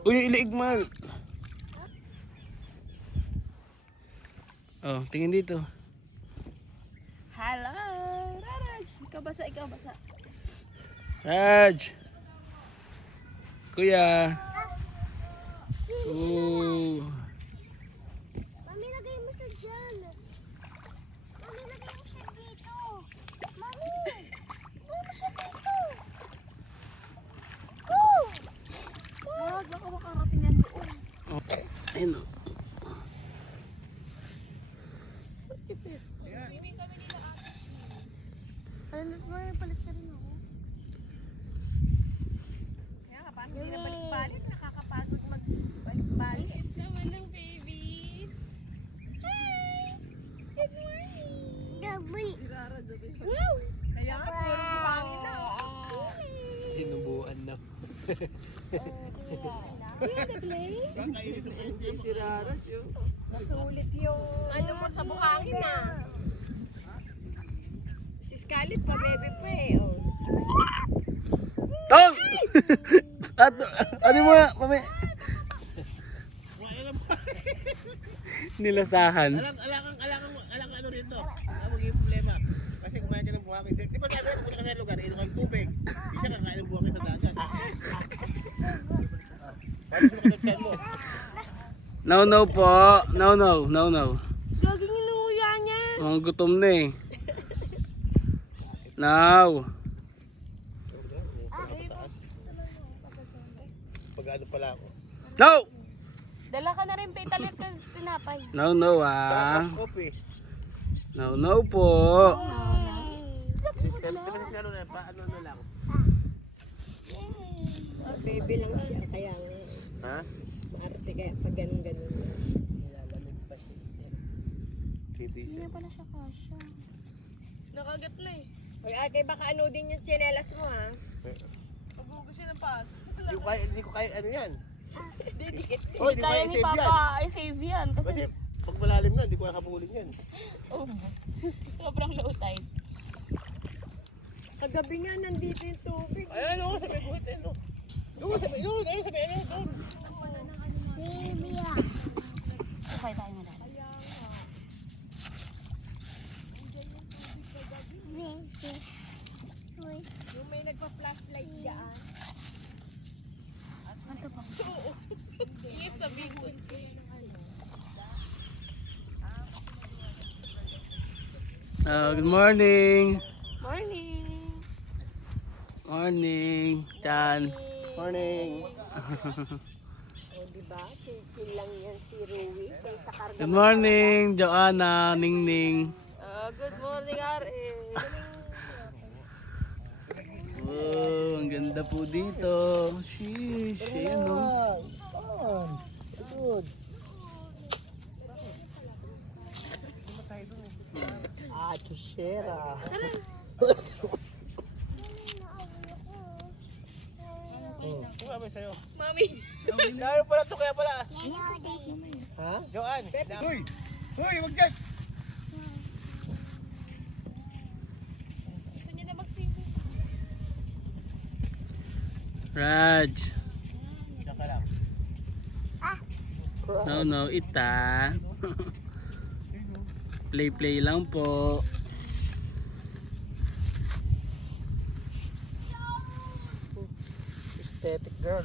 Uy, iliig man. Oh, tingin dito. Hello, Raraj. Ikaw basa, ikaw basa. Raj. Kuya. Ooh. Mami, lagay mo sa dyan. Mami, lagay mo siya dito. Mami, lagay mo siya dito. Go! Wag, baka makarating yan doon. Oh. Ayun oh. Ano mo, palit ka rin ako. Kaya nga, paano hindi na balik-balik? Nakakapagod magbalik-balik. It's naman ng babies. Good morning. Gabi. Si Raraj, wow! Kaya nga, puro buhangin na. Sinubuan na. Si Raraj, yun. Nasulit yung ano mo sa buhangin na. Si Scarlett pa, bebe pa eh. Oh. Tong! Ano mo na, mami? Nilasahan. Alang ano rito. Ang magiging problema. Kasi kumain ka ng buhangin. Di ba sabi ko punta ka sa lugar, inom ka ng tubig. Di siya kakain ng buhangin sa dagat. Paano sila katagsan mo? No po. No. Gaging inuuya niya. Mga gutom na eh. Now. Pag ano pala ako. No! Dala ka na rin pitalit ka tinapay. No ah. Coffee. No po. Di ba si ano na, paano na lang? Bebe lang siya, kaya nga. Ha? Maarte kaya pag ganun-ganun. Hindi Hindi na pala siya kasha. Nakagat na eh. Oy, Ate, baka ano din yung tsinelas mo ha? Paghugas siya ng paa. Hindi ko kaya ano yan. Didikit. Oh, hindi ko kaya ni save yan. Papa ay save yan. Kasi Kasi pag malalim na, hindi ko kaya kapulin yan. sobrang low tide. Kagabi nga nandito yung tubig. Ayan o, sabi ko ito. Doon, sabi doon. Baby ah. Okay tayo na lang. Baby. Uy. Yung may nagpa-flashlight dyan. Ano ba? Oo. Ingit sa bikon. Good morning. Morning. Chan. Morning. O diba? Chill lang yan si Rui. Kaysa karga. Good morning, Joanna, Ningning. Good morning, Are. Oh, ang ganda po dito. Sheesh, ayun oh. Good. Ah, chusera. Ano ba sa'yo? Mami. Lalo pala ito kaya pala. Daddy. Ha? Joan. Uy! Uy, wag dyan! Gusto niya na mag-swimming. Raj. Diyan ka lang. No, ita. Play lang po. Aesthetic girl.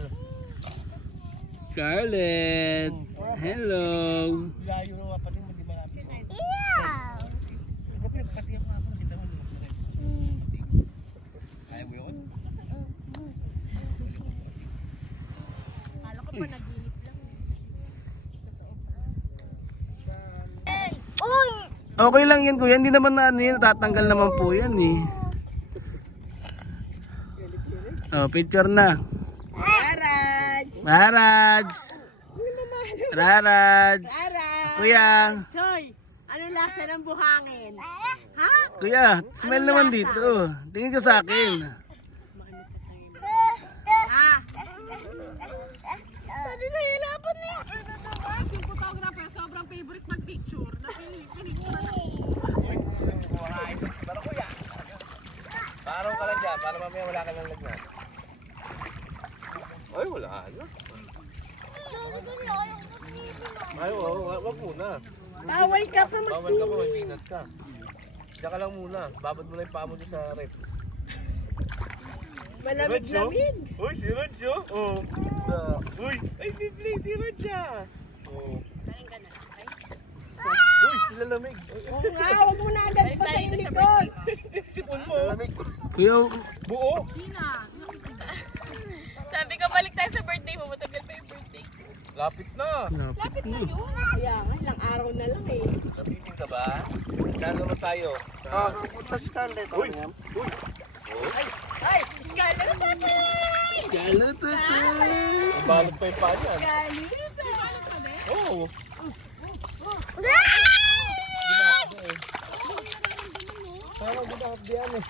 Scarlett. Hello. Layo na nga pati mo, di malapit. Yeah. Ikaw pinagpati ako nga ako, nakita mo, lumak na rin. Kaya mo yun? Kala ko pa nag-iip lang. Uy. Okay lang yan kuya, hindi naman na ano yan, tatanggal naman po yan eh. Oh, picture na. Raraj! Raraj! Raraj! Raraj! Kuya! Soy! Anong lasa ng buhangin? Ha? Kuya, smell naman dito. Tingin ka sa akin. Ha? Daddy, nahihirapan na yun. Si photographer, sobrang favorite mag-picture. Napinig ko na. Uy, kumakain ko si Barakuya. Parang ka lang dyan, para mamaya wala ka ng lagyan. Ay, wala na. Ay, wag muna. Bawal ka pa Bawal ka pa, may peanut ka. Diyan ka lang muna. Babad mo lang yung paa mo dyan sa rep. Malamig-lamig. Uy, si Rodjo. Oh. Uy, ay, bibli si Rodja. Oh. Uy, nilalamig. Oo nga, huwag mo na agad pa sa likod. Sipon mo. Kuya, Buo. Sabi ko, balik tayo sa birthday mo. Matagal pa yung birthday. Lapit na. lapit na. Kaya nga, ilang araw na lang eh. Nabitin ka ba? Saan naman tayo? Pupunta sa Scarlett. Uy! Uy! Ay, Scarlett na tatay! Galat Ang balot pa yung paa niyan. Oo. Tama, ginakap diyan eh.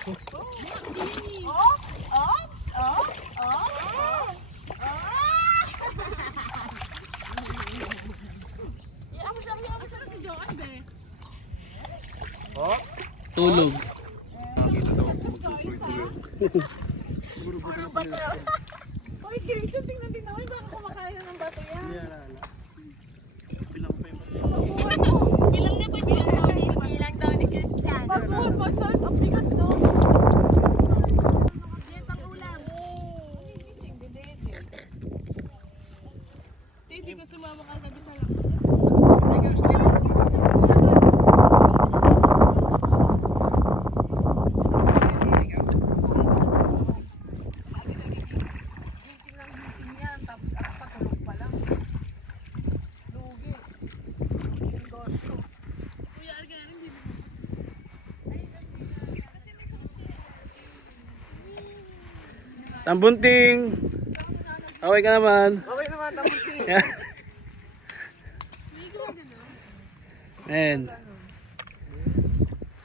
Oh? Tulog. Hoy, Christian, tingnan din naman baka kumakain ng bato yan. Ilang na ba yun? Bilang daw ni Christian. Pagbuhat mo, son. Ang bigat, no? Yan pang ulam. Hindi ko sumama ka sabi sa lang. Kuya, argan, hindi mo. Tambunting. Okay ka naman. Okay naman, tamunti. Men.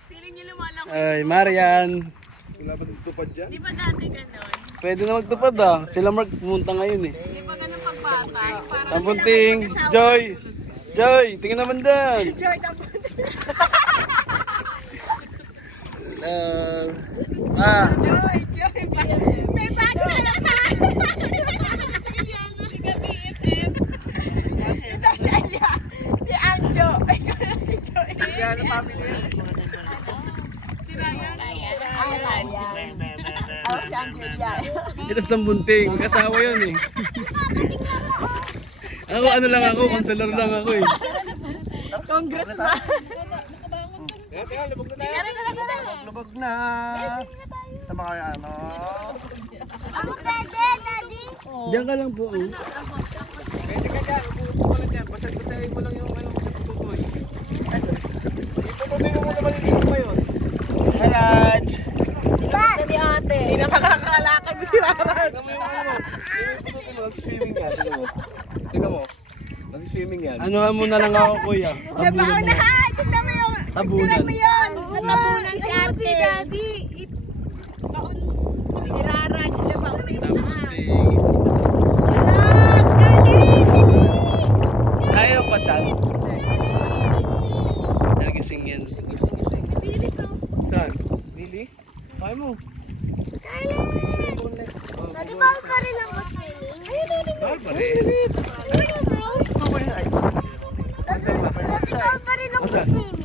Feeling niyo lumalang. Ay, Marian. Wala ba nagtupad dyan? Di ba dati ganon? Pwede na magtupad ah. Sila Mark pumunta ngayon eh. Di ba ganon pagbata? Parang Tambunting. Joy. Joy, tingnan naman dyan. Joy, tapos. Joy, Joy. May bago na naman. Ito si Alia. Si Anjo. Ikaw na si Joy. Yan ang family yan. Ako si Angelia. Ito tambunting. Kasawa yun eh. Ako ano lang ako, konselor lang ako eh. Congressman. Teka, lubog na tayo. Lubog na. Sa mga ano. Ako pwede, Daddy. Diyan ka lang po. Oh. Pwede ka dyan, upo ka lang dyan. Basta-basahin mo lang yung ano, tututoy. Itututoy mo muna maliligo ngayon. Hi, Raj. Ni ate. Hindi na makakalakad si Rara. Tingnan mo yung ano. Itututoy mo, nag-swimming yan. Tingnan mo. Tingnan mo. Nag-swimming yan. Anuhan mo na lang ako, kuya. Tabunan mo. Naunahan! Tignan mo yung... Tabunan. Picturean mo yun! Natabunan si ate. si Daddy. Si Rara, sila pa ulit na. Tambunting. Alas! Ayaw pa, Chan. Nagising yan. Saan? Lilis? Kaya mo. Daddy, bawal pa rin ako swimming. Mahal pa rin. Daddy, bawal pa rin ako swimming.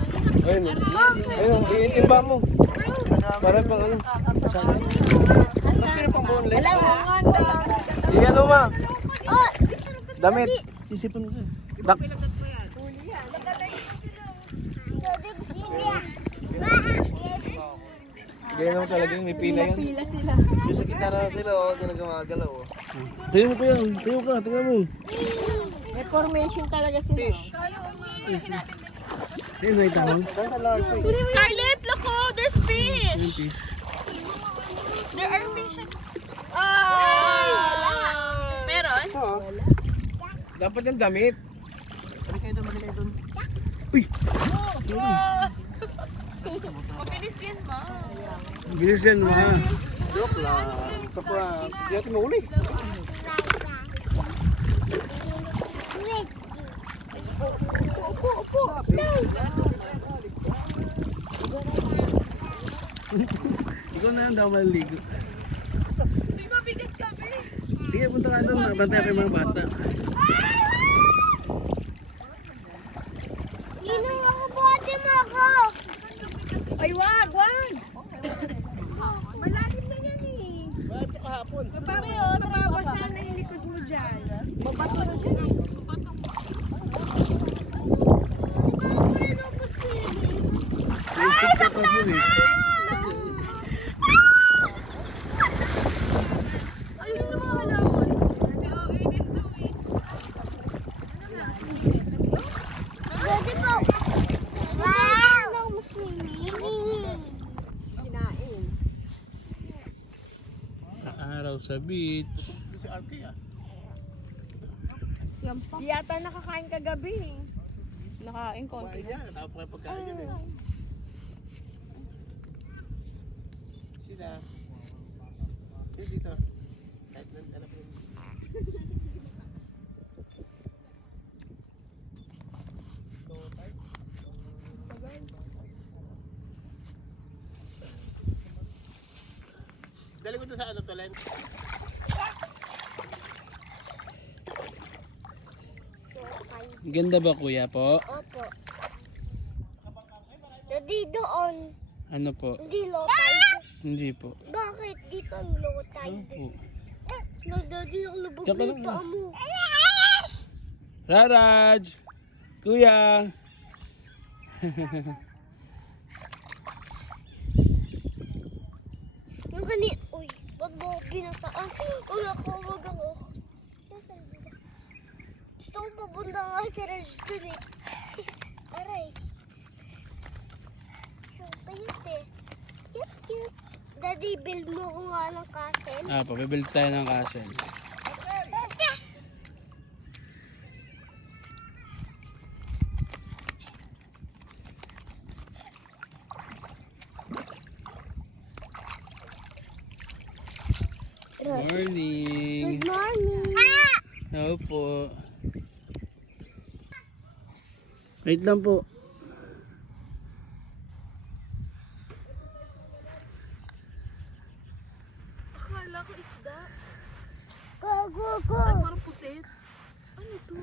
Ayun. Ayun, iintimba mo. Para pang ano. Saan? Alam mo nga daw. Iyan mo ma. Oh, Damit. Sisipon ko. Dak. Daddy, gusto niya. Ganyan naman talaga yung may pila yan. Pila sila. Yung sa gitna na sila, oh. Diyan nagmamagalaw, oh. Tayo mo kuya. Tayo ka. Tingnan mo. May formation talaga sila. Ayun, nakita mo. Scarlett, look oh, there's fish. Ayun, peace. There are fishes. Ay! Meron? Dapat yung damit. Mabilis yan, ma. Bilis yan ma. Joke lang. Sa prank. Di natin mahuli. Ikaw na lang daw maliligo. May mabigat kami. Sige, punta ka doon. Bantay ka yung mga bata. Ninong ako buhati mo ako. Ay, wag, wag. Malalim na yan eh. Bakit ito kahapon? Papi, oh, nababasa na yung likod mo dyan. Babato na dyan eh. Ano pa rin ako swimming? Naisip ka pa dun eh. Ayun na mga halaman. Pwede po. Wow! Ano ako swimming? Kinain. Araw sa beach. Ito si RK ah. Di yata nakakain kagabi eh. Nakain konti. Kumain yan. Natapos kayo pagkain yan eh. Sila. Sila dito. Kahit alam mo. Dali ko to sa ano to, Len. Ganda ba kuya po? Opo. Hindi doon. Ano po? Hindi low tide. Hindi po. Bakit dito ang low tide? Opo. Nagdadi ang lubog Diyan ka na lang, yung paa mo. Raraj! Kuya! Yung kani... Uy, ba't mo ako binataan? Uy, ako, wag ako. Nasaan ba? Gusto ko papunta nga si Raj dun eh. Aray. Yung payot eh. Cute, cute. Daddy, build mo ko nga ng castle. Pabibuild tayo ng castle. Morning! Good morning. Opo. Wait lang po. Akala ko isda. Go, go, go. Ay, parang pusit. Ano to?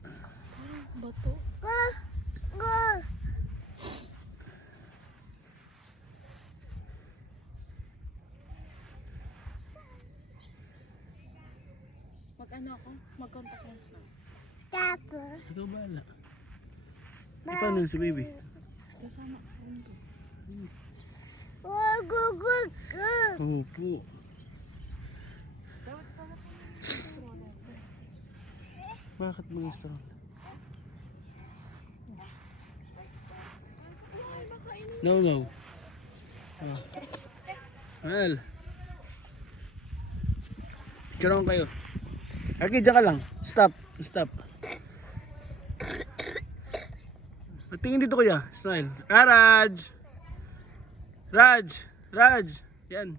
Parang bato. Go, go. Mag-ano ako? Mag-contact lens lang. Tapos. Ikaw bahala. Paano si baby? Kasama. Go, go, go, go. Opo. Bakit mga straw? No, no. Well. Picturean kayo. Arky, dyan ka lang. Stop. Stop. Tingin dito kuya. Smile. Raj! Raj! Raj! Yan.